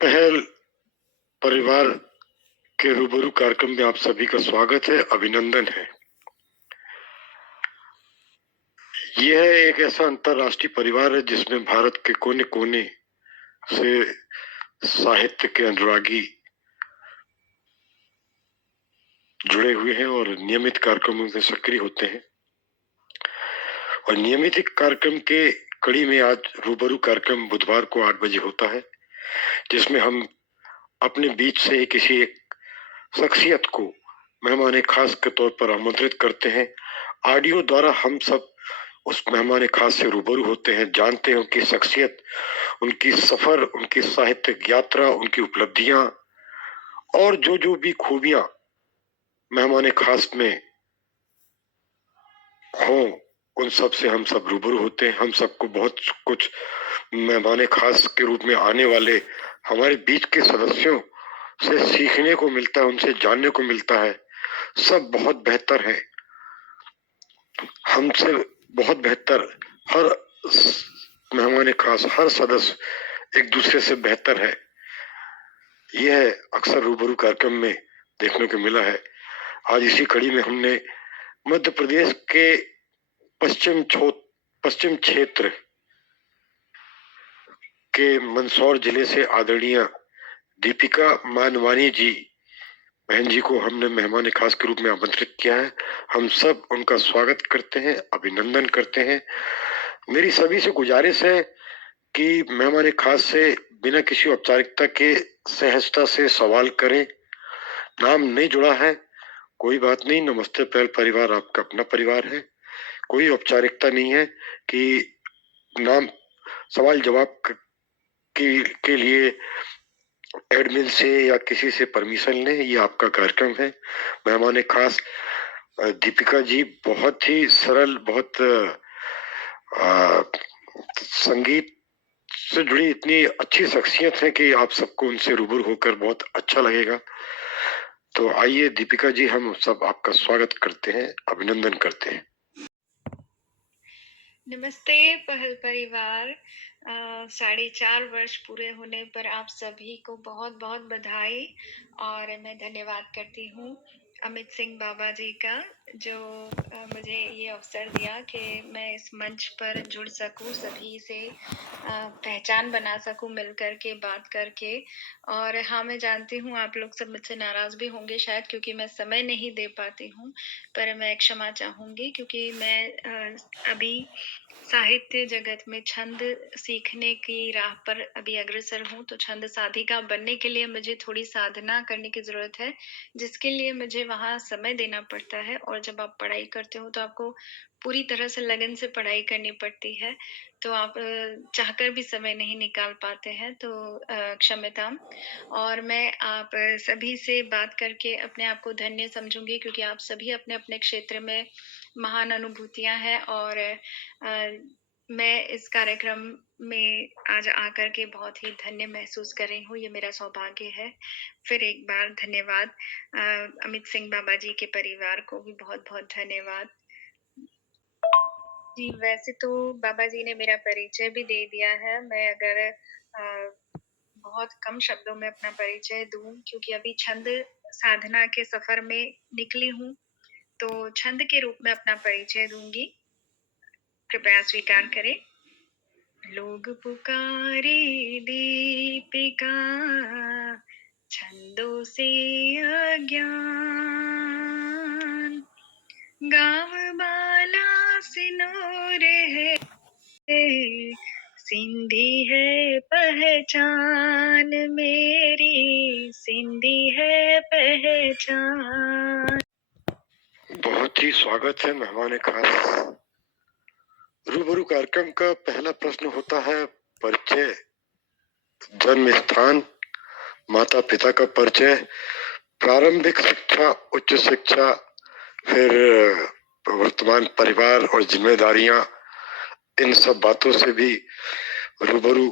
पहल परिवार के रूबरू कार्यक्रम में आप सभी का स्वागत है, अभिनंदन है। यह एक ऐसा अंतर्राष्ट्रीय परिवार है जिसमें भारत के कोने कोने से साहित्य के अनुरागी जुड़े हुए हैं और नियमित कार्यक्रमों में सक्रिय होते हैं। और नियमित कार्यक्रम के कड़ी में आज रूबरू कार्यक्रम बुधवार को 8 बजे होता है, जिसमें हम अपने बीच से किसी एक शख्सियत को मेहमान खास के तौर पर आमंत्रित करते हैं। ऑडियो द्वारा हम सब उस मेहमान खास से रूबरू होते हैं, जानते हैं उनकी शख्सियत, उनकी सफर, उनकी साहित्यिक यात्रा, उनकी उपलब्धियां और जो जो भी खूबियां मेहमान खास में हों, उन सब से हम सब रूबरू होते हैं। हम सबको बहुत कुछ मेहमान खास के रूप में आने वाले हमारे बीच के सदस्यों से सीखने को मिलता है, उनसे जानने को मिलता है। सब बहुत बेहतर है, हमसे बहुत बेहतर। हर मेहमान खास, हर सदस्य एक दूसरे से बेहतर है। यह अक्सर रूबरू कार्यक्रम में देखने को मिला है। आज इसी कड़ी में हमने मध्य प्रदेश के पश्चिम क्षेत्र के मंदसौर जिले से आदरणीय दीपिका मानवानी जी बहन जी को हमने मेहमान खास के रूप में आमंत्रित किया है। हम सब उनका स्वागत करते हैं, अभिनंदन करते हैं। मेरी सभी से गुजारिश है कि मेहमान खास से बिना किसी औपचारिकता के सहजता से सवाल करें। नाम नहीं जुड़ा है, कोई बात नहीं। नमस्ते पहल परिवार आपका अपना परिवार है, कोई औपचारिकता नहीं है कि नाम सवाल जवाब के लिए एडमिन से या किसी से परमिशन लें। ये आपका कार्यक्रम है। मेहमान खास दीपिका जी बहुत ही सरल, बहुत संगीत से जुड़ी इतनी अच्छी शख्सियत है कि आप सबको उनसे रूबरू होकर बहुत अच्छा लगेगा। तो आइए दीपिका जी, हम सब आपका स्वागत करते हैं, अभिनंदन करते हैं। नमस्ते पहल परिवार। 4.5 वर्ष पूरे होने पर आप सभी को बहुत बहुत बधाई और मैं धन्यवाद करती हूँ अमित सिंह बाबा जी का, जो मुझे ये अवसर दिया कि मैं इस मंच पर जुड़ सकूँ, सभी से पहचान बना सकूँ, मिल कर के बात करके। और हाँ, मैं जानती हूँ आप लोग सब मुझसे नाराज़ भी होंगे शायद, क्योंकि मैं समय नहीं दे पाती हूँ, पर मैं क्षमा चाहूँगी क्योंकि मैं अभी साहित्य जगत में छंद सीखने की राह पर अभी अग्रसर हूँ। तो छंद साधिका बनने के लिए मुझे थोड़ी साधना करने की ज़रूरत है, जिसके लिए मुझे वहाँ समय देना पड़ता है। और जब आप पढ़ाई करते हो तो आपको पूरी तरह से लगन से पढ़ाई करनी पड़ती है, तो आप चाहकर भी समय नहीं निकाल पाते हैं, तो क्षम्यतां। और मैं आप सभी से बात करके अपने आप को धन्य समझूँगी, क्योंकि आप सभी अपने-अपने क्षेत्र में महान अनुभूतियाँ हैं। और मैं इस कार्यक्रम में आज आकर के बहुत ही धन्य महसूस कर रही हूँ, ये मेरा सौभाग्य है। फिर एक बार धन्यवाद। अमित सिंह बाबा जी के परिवार को भी बहुत-बहुत धन्यवाद। जी, वैसे तो बाबा जी ने मेरा परिचय भी दे दिया है। मैं अगर बहुत कम शब्दों में अपना परिचय दूँ, क्योंकि अभी छंद साधना के सफ़र में निकली हूँ, तो छंद के रूप में अपना परिचय दूँगी। कृपया स्वीकार करें। लोग पुकारे दीपिका, छंदों से अज्ञान, गाँव बाला सिनोर है, सिंधी है पहचान मेरी, सिंधी है पहचान। बहुत ही स्वागत है मेहमान खास। रूबरू कार्यक्रम का पहला प्रश्न होता है परिचय, जन्म स्थान, माता पिता का परिचय, प्रारंभिक शिक्षा, उच्च शिक्षा, फिर वर्तमान परिवार और जिम्मेदारियां। इन सब बातों से भी रूबरू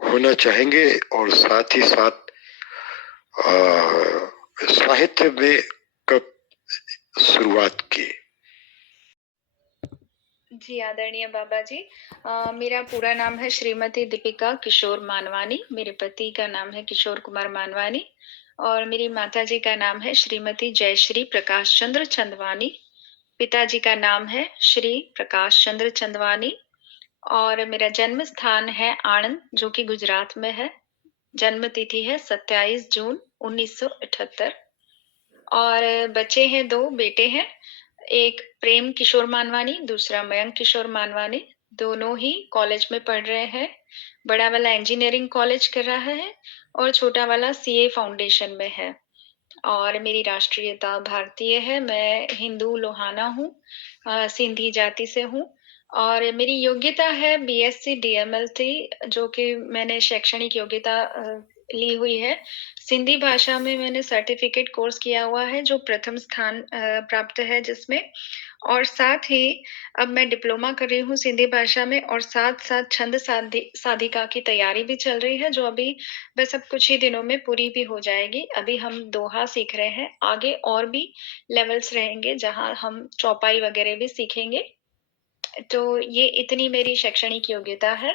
होना चाहेंगे और साथ ही साथ साहित्य में कब शुरुआत की। जी, आदरणीय बाबा जी। मेरा पूरा नाम है श्रीमती दीपिका किशोर मानवानी, मेरे पति का नाम है किशोर कुमार मानवानी और मेरी माताजी का नाम है श्रीमती जयश्री प्रकाश चंद्र चंदवानी। पिताजी का नाम है श्री प्रकाश चंद्र चंदवानी और मेरा जन्म स्थान है आणंद, जो कि गुजरात में है। जन्म तिथि है 27 जून 1978 और बच्चे हैं 2 बेटे हैं। एक प्रेम किशोर मानवानी, दूसरा मयंक किशोर मानवानी। दोनों ही कॉलेज में पढ़ रहे हैं। बड़ा वाला इंजीनियरिंग कॉलेज कर रहा है और छोटा वाला सीए फाउंडेशन में है। और मेरी राष्ट्रीयता भारतीय है। मैं हिंदू लोहाना हूँ, सिंधी जाति से हूँ और मेरी योग्यता है बीएससी डीएमएलटी, जो कि मैंने शैक्षणिक योग्यता ली हुई है। सिंधी भाषा में मैंने सर्टिफिकेट कोर्स किया हुआ है, जो प्रथम स्थान प्राप्त है जिसमें। और साथ ही अब मैं डिप्लोमा कर रही हूँ सिंधी भाषा में और साथ-साथ छंद साधिका की तैयारी भी चल रही है, जो अभी बस अब कुछ ही दिनों में पूरी भी हो जाएगी। अभी हम दोहा सीख रहे हैं, आगे और भी लेवल्स रहेंगे जहाँ हम चौपाई वगैरह भी सीखेंगे। तो ये इतनी मेरी शैक्षणिक योग्यता है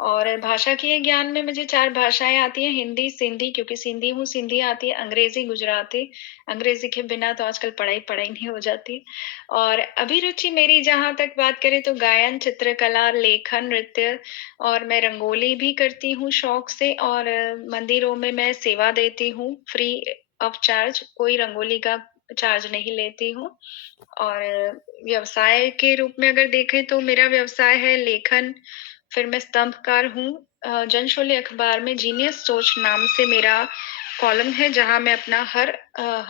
और भाषा के ज्ञान में मुझे 4 भाषाएँ आती हैं, हिंदी, सिंधी क्योंकि सिंधी हूँ, सिंधी आती है, अंग्रेज़ी, गुजराती। अंग्रेज़ी के बिना तो आजकल पढ़ाई नहीं हो जाती। और अभिरुचि मेरी जहाँ तक बात करें तो गायन, चित्रकला, लेखन, नृत्य और मैं रंगोली भी करती हूँ शौक से और मंदिरों में मैं सेवा देती हूँ, फ्री ऑफ चार्ज, कोई रंगोली का चार्ज नहीं लेती हूँ। और व्यवसाय के रूप में अगर देखें तो मेरा व्यवसाय है लेखन, फिर मैं स्तंभकार हूँ। जनशोले अखबार में जीनियस सोच नाम से मेरा कॉलम है, जहाँ मैं अपना हर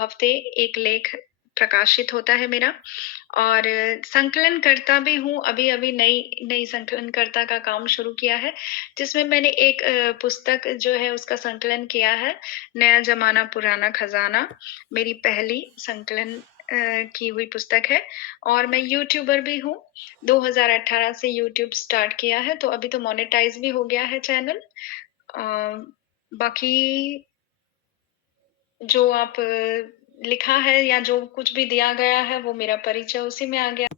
हफ्ते एक लेख प्रकाशित होता है मेरा और संकलनकर्ता भी हूँ। अभी-अभी नई संकलनकर्ता का काम शुरू किया है, जिसमें मैंने एक पुस्तक जो है उसका संकलन किया है, नया ज़माना पुराना खज़ाना। मेरी पहली संकलन की हुई पुस्तक है और मैं यूट्यूबर भी हूँ। 2018 से यूट्यूब स्टार्ट किया है, तो अभी तो मोनेटाइज़ भी हो गया है चैनल। बाकी जो आप लिखा है या जो कुछ भी दिया गया है, वो मेरा परिचय उसी में आ गया।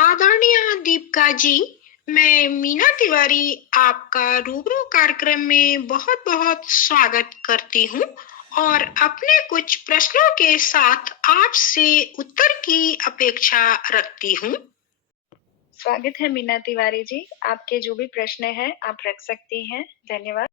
आदरणीय दीपिका जी, मैं मीना तिवारी आपका रूबरू कार्यक्रम में बहुत-बहुत स्वागत करती हूँ और अपने कुछ प्रश्नों के साथ आपसे उत्तर की अपेक्षा रखती हूँ। स्वागत है मीना तिवारी जी। आपके जो भी प्रश्न हैं, आप रख सकती हैं। धन्यवाद।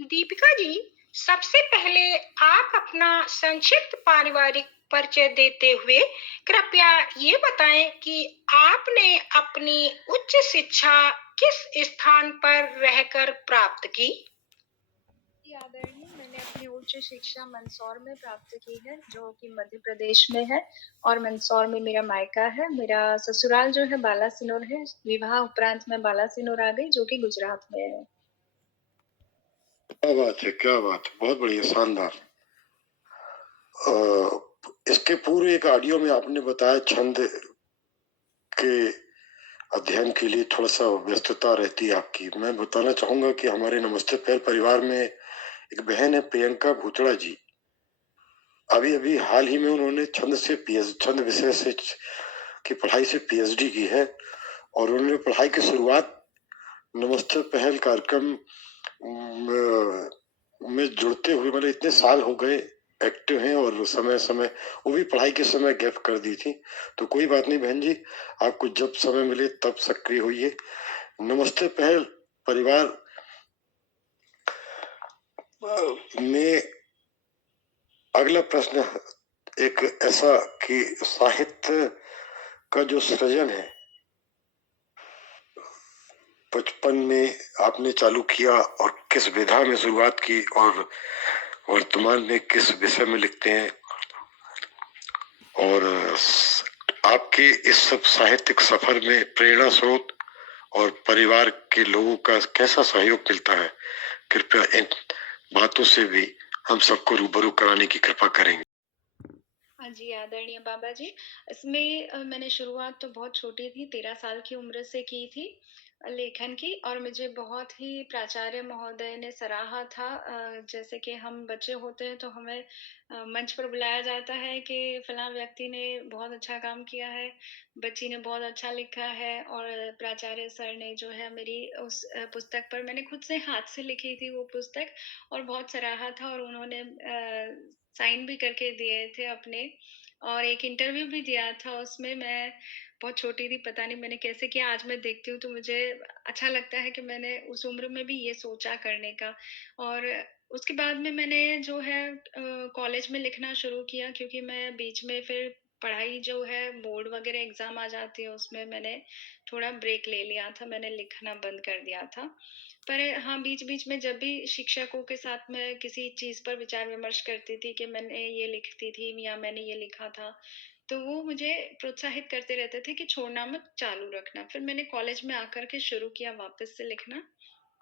दीपिका जी, सबसे पहले आप अपना संक्षिप्त पारिवारिक परिचय देते हुए कृपया ये बताएं कि आपने अपनी उच्च शिक्षा किस स्थान पर रहकर प्राप्त की? आदरणीय, मैंने अपनी उच्च शिक्षा मंदसौर में प्राप्त की है, जो कि मध्य प्रदेश में है और मंदसौर में मेरा मायका है। मेरा ससुराल जो है बालासिनोर है। विवाह उपरांत मैं बालासिनोर आ गई, जो कि गुजरात में है। क्या बात है, क्या बात है, बहुत बढ़िया, शानदार। इसके पूरे एक ऑडियो में आपने बताया छंद के अध्ययन के लिए थोड़ा सा व्यस्तता रहती है आपकी। मैं बताना चाहूंगा कि हमारे नमस्ते पैर परिवार में एक बहन है प्रियंका भूतड़ा जी। अभी अभी हाल ही में उन्होंने छंद विषय से की पढ़ाई से पीएचडी की है और उन्होंने पढ़ाई की शुरुआत नमस्ते पहल कार्यक्रम में जुड़ते हुए, मतलब इतने साल हो गए एक्टिव हैं और समय समय वो भी पढ़ाई के समय गैप कर दी थी। तो कोई बात नहीं बहन जी, आपको जब समय मिले तब सक्रिय होइए। नमस्ते पहल परिवार में अगला प्रश्न एक ऐसा कि साहित्य का जो सृजन है बचपन में आपने चालू किया और किस विधा में शुरुआत की और वर्तमान में किस विषय में लिखते हैं, और आपके इस सब साहित्यिक सफर में प्रेरणा स्रोत और परिवार के लोगों का कैसा सहयोग मिलता है, कृपया इन बातों से भी हम सबको रूबरू कराने की कृपा करेंगे। हाँ जी, आदरणीय बाबा जी। इसमें मैंने शुरुआत तो बहुत छोटी थी, 13 साल की उम्र से की थी लेखन की, और मुझे बहुत ही प्राचार्य महोदय ने सराहा था। जैसे कि हम बच्चे होते हैं तो हमें मंच पर बुलाया जाता है कि फलां व्यक्ति ने बहुत अच्छा काम किया है, बच्ची ने बहुत अच्छा लिखा है, और प्राचार्य सर ने जो है मेरी उस पुस्तक पर, मैंने खुद से हाथ से लिखी थी वो पुस्तक, और बहुत सराहा था, और उन्होंने साइन भी करके दिए थे अपने, और एक इंटरव्यू भी दिया था उसमें। मैं बहुत छोटी थी, पता नहीं मैंने कैसे किया, आज मैं देखती हूँ तो मुझे अच्छा लगता है कि मैंने उस उम्र में भी ये सोचा करने का। और उसके बाद में मैंने जो है कॉलेज में लिखना शुरू किया, क्योंकि मैं बीच में फिर पढ़ाई जो है, बोर्ड वगैरह एग्जाम आ जाती है, उसमें मैंने थोड़ा ब्रेक ले लिया था, मैंने लिखना बंद कर दिया था। पर हाँ, बीच-बीच में जब भी शिक्षकों के साथ मैं किसी चीज़ पर विचार-विमर्श करती थी कि मैंने ये लिखती थी या मैंने ये लिखा था, तो वो मुझे प्रोत्साहित करते रहते थे कि छोड़ना मत, चालू रखना। फिर मैंने कॉलेज में आकर के शुरू किया वापस से लिखना,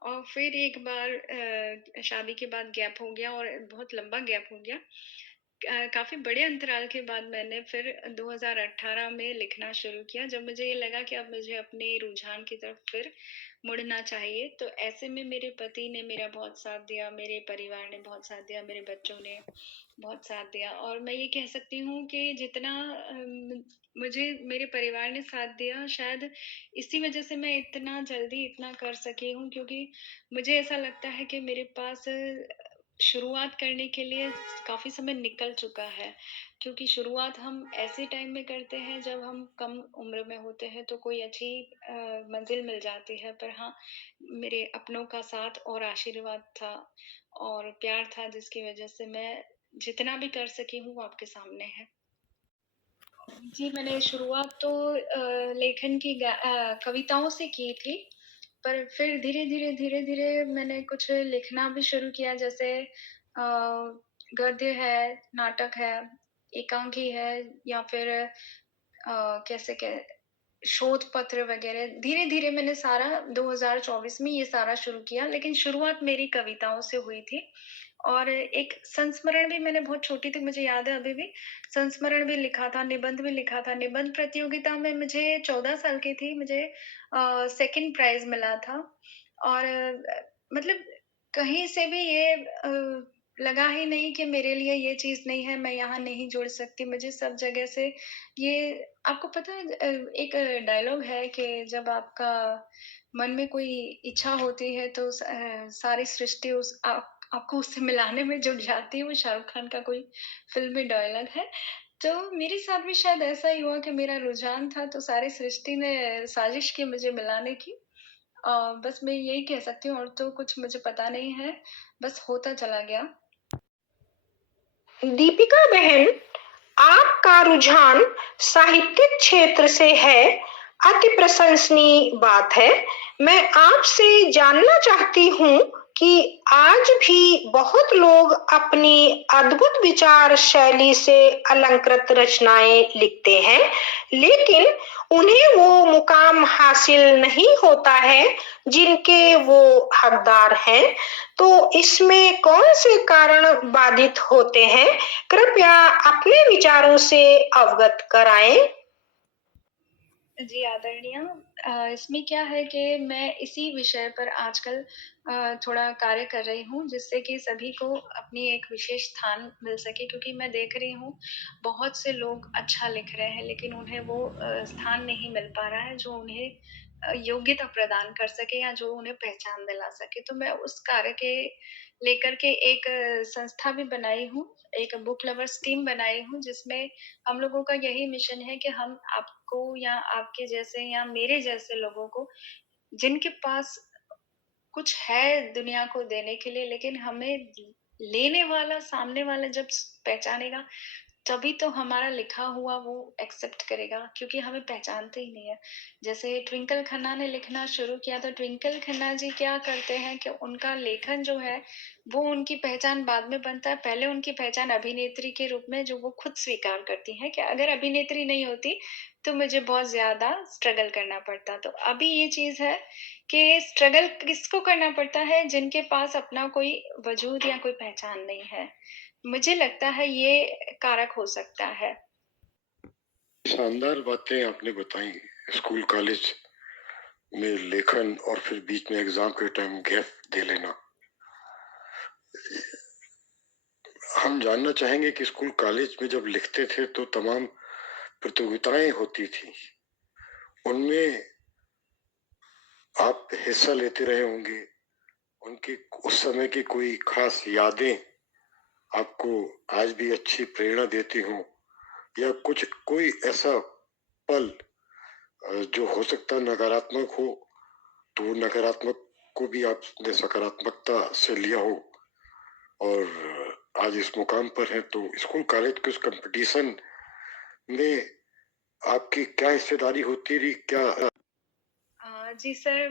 और फिर एक बार शादी के बाद गैप हो गया, और बहुत लंबा गैप हो गया। काफ़ी बड़े अंतराल के बाद मैंने फिर 2018 में लिखना शुरू किया, जब मुझे ये लगा कि अब मुझे अपने रुझान की तरफ फिर मुड़ना चाहिए। तो ऐसे में मेरे पति ने मेरा बहुत साथ दिया, मेरे परिवार ने बहुत साथ दिया, मेरे बच्चों ने बहुत साथ दिया, और मैं ये कह सकती हूँ कि जितना मुझे मेरे परिवार ने साथ दिया, शायद इसी वजह से मैं इतना जल्दी इतना कर सकी हूँ, क्योंकि मुझे ऐसा लगता है कि मेरे पास शुरुआत करने के लिए काफ़ी समय निकल चुका है, क्योंकि शुरुआत हम ऐसे टाइम में करते हैं जब हम कम उम्र में होते हैं, तो कोई अच्छी मंजिल मिल जाती है। पर हाँ, मेरे अपनों का साथ और आशीर्वाद था और प्यार था, जिसकी वजह से मैं जितना भी कर सकी हूँ वो आपके सामने है। जी, मैंने शुरुआत तो लेखन की कविताओं से की थी, पर फिर धीरे-धीरे मैंने कुछ लिखना भी शुरू किया, जैसे गद्य है, नाटक है, एकांकी है, या फिर कैसे कह शोध पत्र वगैरह। धीरे-धीरे मैंने सारा 2024 में ये सारा शुरू किया, लेकिन शुरुआत मेरी कविताओं से हुई थी। और एक संस्मरण भी, मैंने बहुत छोटी थी, मुझे याद है अभी भी, संस्मरण भी लिखा था, निबंध भी लिखा था। निबंध प्रतियोगिता में मुझे 14 साल की थी, मुझे सेकंड प्राइज़ मिला था। और मतलब कहीं से भी ये लगा ही नहीं कि मेरे लिए ये चीज़ नहीं है, मैं यहाँ नहीं जुड़ सकती। मुझे सब जगह से ये, आपको पता है एक डायलॉग है कि जब आपका मन में कोई इच्छा होती है तो सारी सृष्टि आपको उससे मिलाने में जुट जाती है। वो शाहरुख खान का कोई फ़िल्मी डायलॉग है। तो मेरे साथ भी शायद ऐसा ही हुआ कि मेरा रुझान था, तो सारी सृष्टि ने साजिश की मुझे मिलाने की। बस मैं यही कह सकती हूँ, और तो कुछ मुझे पता नहीं है, बस होता चला गया। दीपिका बहन, आपका रुझान साहित्यिक क्षेत्र से है, अति प्रशंसनीय बात है। मैं आपसे जानना चाहती हूँ कि आज भी बहुत लोग अपनी अद्भुत विचार शैली से अलंकृत रचनाएं लिखते हैं, लेकिन उन्हें वो मुकाम हासिल नहीं होता है जिनके वो हकदार हैं। तो इसमें कौन से कारण बाधित होते हैं? कृपया अपने विचारों से अवगत कराएं। जी, आदरणीय। इसमें क्या है कि मैं इसी विषय पर आजकल थोड़ा कार्य कर रही हूँ, जिससे कि सभी को अपनी एक विशेष स्थान मिल सके, क्योंकि मैं देख रही हूँ बहुत से लोग अच्छा लिख रहे हैं, लेकिन उन्हें वो स्थान नहीं मिल पा रहा है जो उन्हें योग्यता प्रदान कर सके, या जो उन्हें पहचान दिला सके। तो मैं उस कार्य के लेकर के एक संस्था भी बनाई हूँ, एक बुक लवर्स टीम बनाई हूँ, जिसमें हम लोगों का यही मिशन है कि हम आपको या आपके जैसे या मेरे जैसे लोगों को, जिनके पास कुछ है दुनिया को देने के लिए, लेकिन हमें लेने वाला, सामने वाला जब पहचानेगा, तभी तो हमारा लिखा हुआ वो एक्सेप्ट करेगा, क्योंकि हमें पहचानते ही नहीं है। जैसे ट्विंकल खन्ना ने लिखना शुरू किया, तो ट्विंकल खन्ना जी क्या करते हैं कि उनका लेखन जो है, वो उनकी पहचान बाद में बनता है। पहले उनकी पहचान अभिनेत्री के रूप में, जो वो खुद स्वीकार करती हैं कि अगर अभिनेत्री नहीं होती, तो मुझे बहुत ज़्यादा स्ट्रगल करना पड़ता। तो अभी ये चीज़ है कि स्ट्रगल किसको करना पड़ता है, जिनके पास अपना कोई वजूद या कोई पहचान नहीं है। मुझे लगता है ये कारक हो सकता है। शानदार बातें आपने बताई। स्कूल कॉलेज में लेखन और फिर बीच में एग्जाम के टाइम गैप दे लेना। हम जानना चाहेंगे कि स्कूल कॉलेज में जब लिखते थे तो तमाम प्रतियोगिताएं होती थी, उनमें आप हिस्सा लेते रहे होंगे। उनकी उस समय की कोई खास यादें आपको आज भी अच्छी प्रेरणा देती हो, या कुछ कोई ऐसा पल जो हो सकता नकारात्मक हो, तो वो नकारात्मक को भी आपने सकारात्मकता से लिया हो और आज इस मुकाम पर है। तो स्कूल कॉलेज के उस कंपटीशन में आपकी क्या हिस्सेदारी होती रही, क्या? जी सर,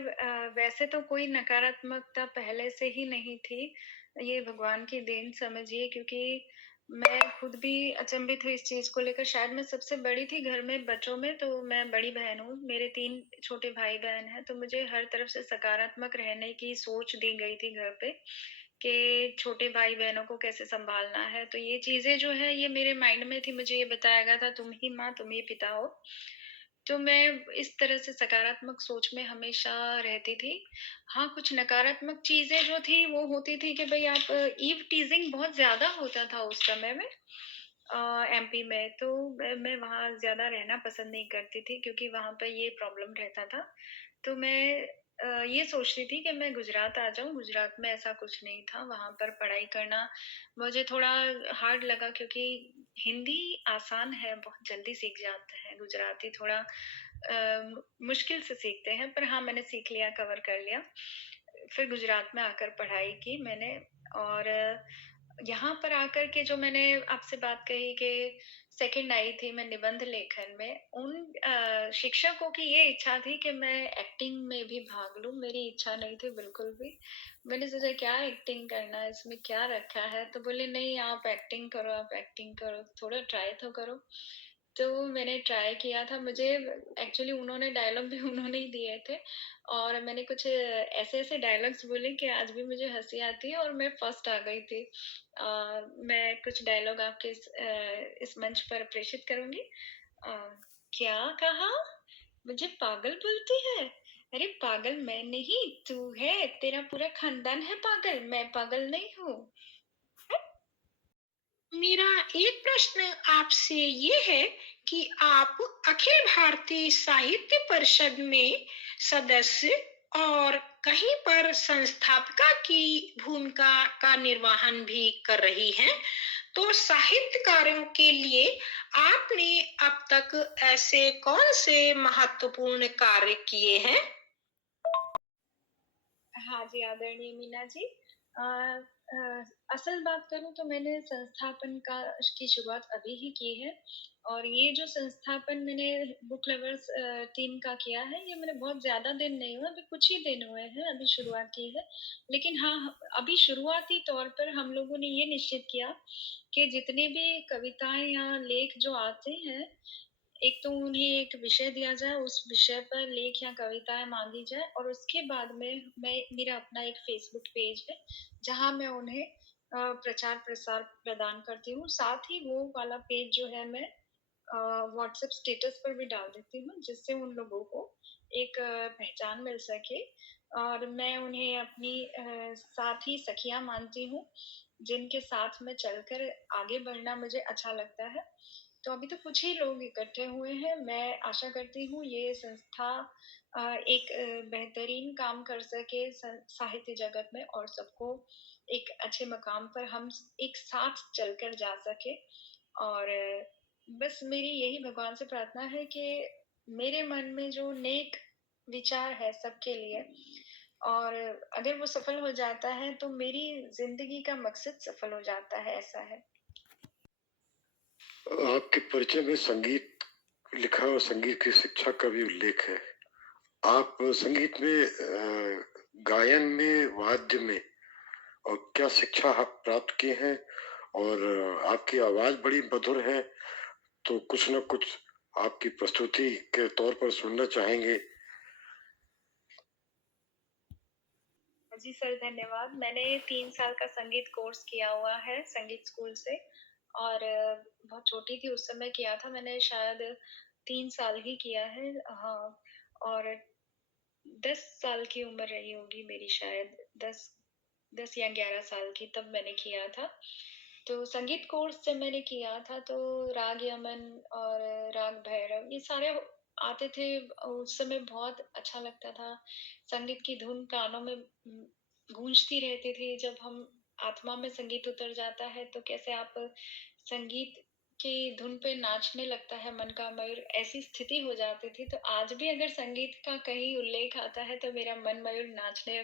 वैसे तो कोई नकारात्मकता पहले से ही नहीं थी। ये भगवान की देन समझिए, क्योंकि मैं खुद भी अचंभित हुई इस चीज़ को लेकर। शायद मैं सबसे बड़ी थी घर में बच्चों में, तो मैं बड़ी बहन हूँ। मेरे 3 छोटे भाई-बहन हैं, तो मुझे हर तरफ से सकारात्मक रहने की सोच दी गई थी घर पे, कि छोटे भाई-बहनों को कैसे सँभालना है। तो ये चीज़ें जो है ये मेरे माइंड में थी, मुझे ये बताया गया था तुम ही माँ, तुम ही पिता हो। तो मैं इस तरह से सकारात्मक सोच में हमेशा रहती थी। हाँ, कुछ नकारात्मक चीज़ें जो थी वो होती थी कि भई आप ईव टीज़िंग बहुत ज़्यादा होता था उस समय में एमपी में, तो मैं वहाँ ज़्यादा रहना पसंद नहीं करती थी, क्योंकि वहाँ पे ये प्रॉब्लम रहता था। तो मैं ये सोचती थी कि मैं गुजरात आ जाऊँ, गुजरात में ऐसा कुछ नहीं था, वहाँ पर पढ़ाई करना मुझे थोड़ा हार्ड लगा, क्योंकि हिंदी आसान है, बहुत जल्दी सीख जाते हैं, गुजराती थोड़ा मुश्किल से सीखते हैं, पर हाँ, मैंने सीख लिया, कवर कर लिया। फिर गुजरात में आकर पढ़ाई की मैंने, और यहाँ पर आकर के जो मैंने आपसे बात कही कि सेकंड आई थी मैं निबंध लेखन में, उन शिक्षकों की ये इच्छा थी कि मैं एक्टिंग में भी भाग लूँ, मेरी इच्छा नहीं थी बिल्कुल भी। मैंने सोचा क्या एक्टिंग करना है, इसमें क्या रखा है? तो बोले नहीं आप एक्टिंग करो, आप एक्टिंग करो, थोड़ा ट्राई तो करो। तो मैंने ट्राई किया था, मुझे एक्चुअली उन्होंने डायलॉग भी उन्होंने ही दिए थे, और मैंने कुछ ऐसे-ऐसे डायलॉग्स बोले कि आज भी मुझे हँसी आती है, और मैं फर्स्ट आ गई थी। मैं कुछ डायलॉग आपके इस मंच पर प्रेषित करूँगी। अ, क्या कहा? मुझे पागल बोलती है? अरे पागल मैं नहीं, तू है, तेरा पूरा खानदान है पागल, मैं पागल नहीं हूँ। मेरा एक प्रश्न आपसे ये है कि आप अखिल भारतीय साहित्य परिषद में सदस्य और कहीं पर संस्थापिका की भूमिका का निर्वहन भी कर रही हैं। तो साहित्य कार्यों के लिए आपने अब तक ऐसे कौन से महत्वपूर्ण कार्य किए हैं? हाँ जी, आदरणीय मीना जी। अ अ, असल बात करूँ तो मैंने संस्थापन का की शुरुआत अभी ही की है, और ये जो संस्थापन मैंने बुक लवर्स टीम का किया है, ये मैंने बहुत ज़्यादा दिन नहीं हुआ, अभी कुछ ही दिन हुए हैं, अभी शुरुआत की है। लेकिन हाँ, अभी शुरुआती तौर पर हम लोगों ने ये निश्चित किया कि जितने भी कविताएँ या लेख जो आते हैं, एक तो उन्हें एक विषय दिया जाए, उस विषय पर लेख या कविताएँ माँगी जाए, और उसके बाद में मैं मेरा अपना एक फ़ेसबुक पेज है, जहाँ मैं उन्हें प्रचार-प्रसार प्रदान करती हूँ। साथ ही वो वाला पेज जो है मैं व्हाट्सएप स्टेटस पर भी डाल देती हूँ, जिससे उन लोगों को एक पहचान मिल सके, और मैं उन्हें अपनी साथी सखियाँ मानती हूँ, जिनके साथ में चलकर आगे बढ़ना मुझे अच्छा लगता है। तो अभी तो कुछ ही लोग इकट्ठे हुए हैं। मैं आशा करती हूँ ये संस्था एक बेहतरीन काम कर सके साहित्य जगत में, और सबको एक अच्छे मकाम पर हम एक साथ चलकर जा सके। और बस मेरी यही भगवान से प्रार्थना है कि मेरे मन में जो नेक विचार है सबके लिए, और अगर वो सफल हो जाता है तो मेरी जिंदगी का मकसद सफल हो जाता है, ऐसा है। आपके परिचय में संगीत लिखा और संगीत की शिक्षा का भी उल्लेख है। आप संगीत में गायन में, वाद्य में और क्या शिक्षा आप प्राप्त किए हैं? और आपकी आवाज बड़ी मधुर है, तो कुछ न कुछ आपकी प्रस्तुति के तौर पर सुनना चाहेंगे। जी सर, धन्यवाद। मैंने 3 साल का संगीत कोर्स किया हुआ है संगीत स्कूल से, और बहुत छोटी थी उस समय किया था मैंने, शायद 3 साल ही किया है। हाँ, और 10 साल की उम्र रही होगी मेरी, शायद 10 या 11 साल की, तब मैंने किया था। तो संगीत कोर्स जब मैंने किया था तो राग यमन और राग भैरव ये सारे आते थे। उस समय बहुत अच्छा लगता था। संगीत की धुन कानों में गूंजती रहती थी। जब हम आत्मा में संगीत उतर जाता है तो कैसे आप संगीत की धुन पे नाचने लगता है मन का मयूर, ऐसी स्थिति हो जाती थी। तो आज भी अगर संगीत का कहीं उल्लेख आता है तो मेरा मन मयूर नाचने